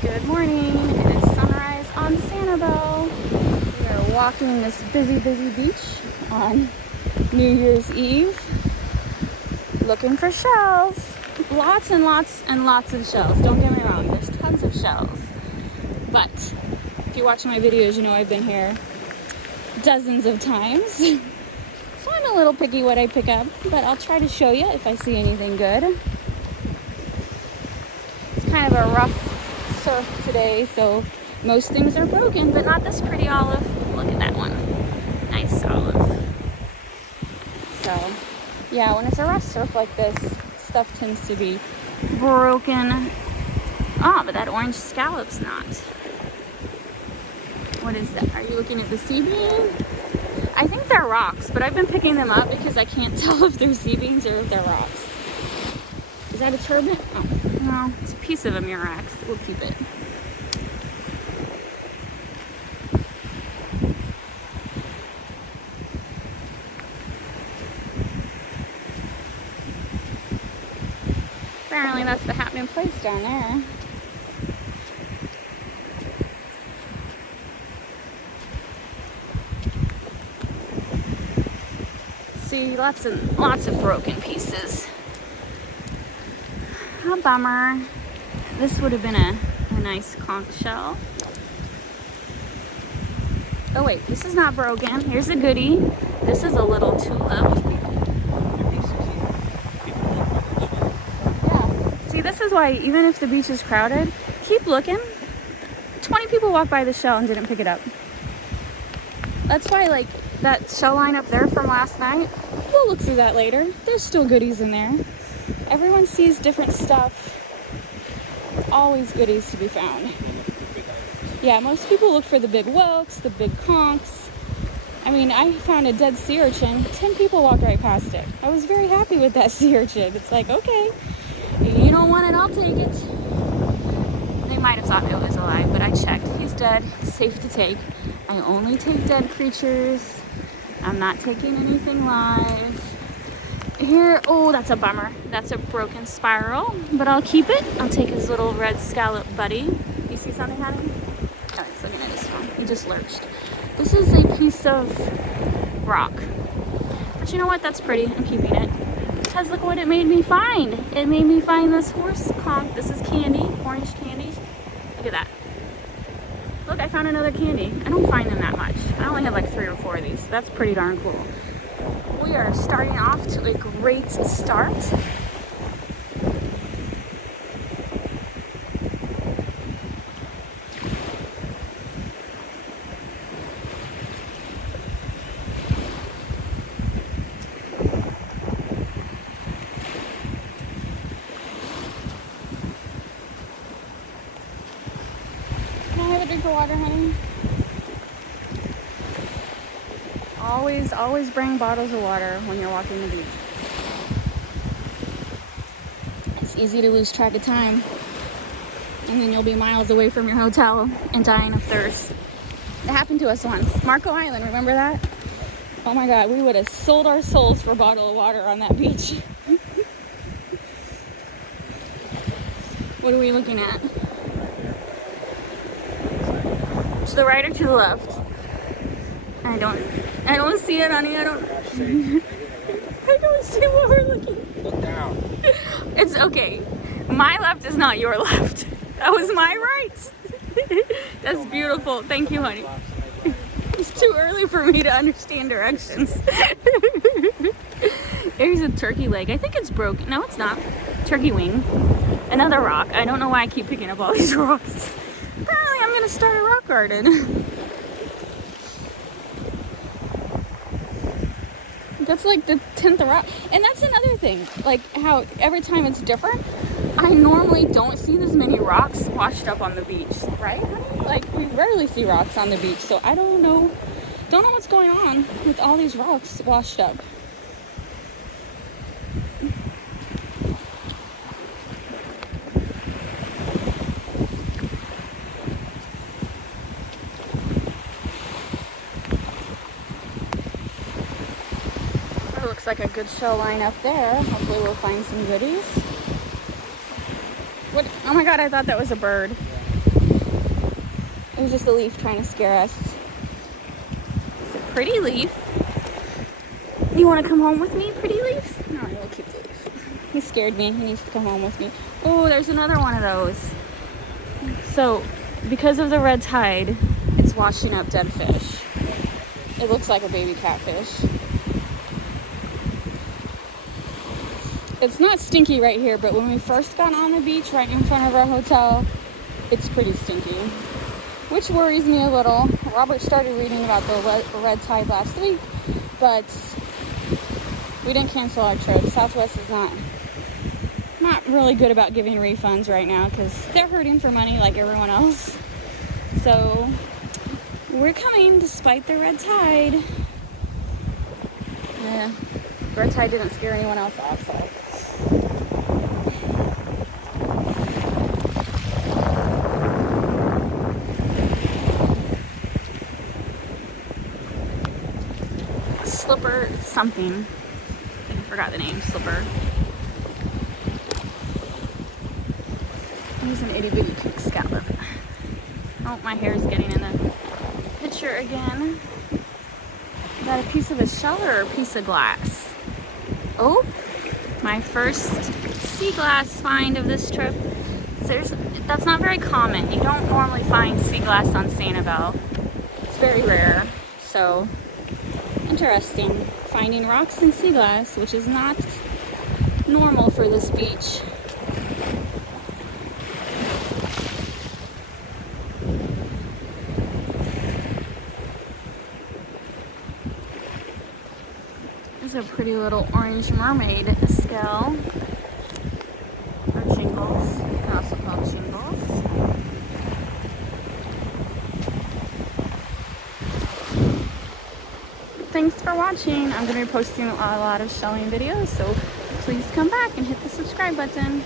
Good morning. It is sunrise on Sanibel. We are walking this busy beach on New Year's Eve, looking for shells. Lots and lots of shells. Don't get me wrong, there's tons of shells. But if you watch my videos, you know I've been here dozens of times. So I'm a little picky what I pick up, but I'll try to show you if I see anything good. It's kind of a rough surf today, so most things are broken, but not this pretty olive. Look at that one. Nice olive. So yeah, when it's a rough surf like this, stuff tends to be broken. Ah, but that orange scallop's not. What is that? Are you looking at the sea bean? I think they're rocks, but I've been picking them up because I can't tell if they're sea beans or if they're rocks. Is that a turbot? Oh, no, it's a piece of a murex. We'll keep it. Apparently that's the happening place down there. See, lots of broken pieces. A bummer. This would have been a nice conch shell. Oh wait, this is not broken. Here's a goodie. This is a little tulip. Yeah. See, this is why even if the beach is crowded, keep looking. 20 people walked by the shell and didn't pick it up. That's why, like, that shell line up there from last night, we'll look through that later. There's still goodies in there. Everyone sees different stuff. Always goodies to be found. Yeah, most people look for the big whelks, the big conchs. I mean, I found a dead sea urchin. 10 people walked right past it. I was very happy with that sea urchin. It's like, okay, you don't want it, I'll take it. They might have thought it was alive, but I checked. He's dead. Safe to take. I only take dead creatures. I'm not taking anything live. Here, oh, that's a bummer. That's a broken spiral, but I'll keep it. I'll take his little red scallop buddy. You see something, honey? Oh, he's looking at this one. He just lurched. This is a piece of rock. But you know what? That's pretty. I'm keeping it. Because look what it made me find. It made me find this horse conch. This is candy, orange candy. Look at that. Look, I found another candy. I don't find them that much. I only have like 3 or 4 of these. That's pretty darn cool. We are starting off to a great start. Can I have a drink of water, honey? Always bring bottles of water when you're walking the beach. It's easy to lose track of time. And then you'll be miles away from your hotel and dying of thirst. It happened to us once. Marco Island, remember that? Oh my God, we would have sold our souls for a bottle of water on that beach. What are we looking at? To the right or to the left? I don't see it, honey. I don't see what we're looking. Look down. It's okay. My left is not your left. That was my right. That's beautiful. Thank you, honey. It's too early for me to understand directions. There's a turkey leg. I think it's broken. No, it's not. Turkey wing. Another rock. I don't know why I keep picking up all these rocks. Apparently, I'm going to start a rock garden. That's like the 10th rock. And that's another thing. Like how every time it's different. I normally don't see this many rocks washed up on the beach, right? Like we rarely see rocks on the beach. So I don't know what's going on with all these rocks washed up. Looks like a good shell line up there. Hopefully we'll find some goodies. What? Oh my God, I thought that was a bird. It was just a leaf trying to scare us. It's a pretty leaf. You want to come home with me, pretty leaf? No, I will keep the leaf. He scared me. He needs to come home with me. Oh, there's another one of those. So, because of the red tide, it's washing up dead fish. It looks like a baby catfish. It's not stinky right here, but when we first got on the beach right in front of our hotel, it's pretty stinky, which worries me a little. Robert started reading about the red tide last week, but we didn't cancel our trip. Southwest is not really good about giving refunds right now because they're hurting for money like everyone else. So we're coming despite the red tide. Yeah, red tide didn't scare anyone else off, so. Slipper something. I forgot the name. Slipper. He's an itty bitty pink scallop. Oh, my hair is getting in the picture again. Got a piece of a shell or a piece of glass? Oh, my first sea glass find of this trip. So that's not very common. You don't normally find sea glass on Sanibel. It's very rare. So interesting. Finding rocks and sea glass, which is not normal for this beach. There's a pretty little orange mermaid scale. Or shingles. You can also call them shingles. Thanks for watching. I'm going to be posting a lot of shelling videos, so please come back and hit the subscribe button.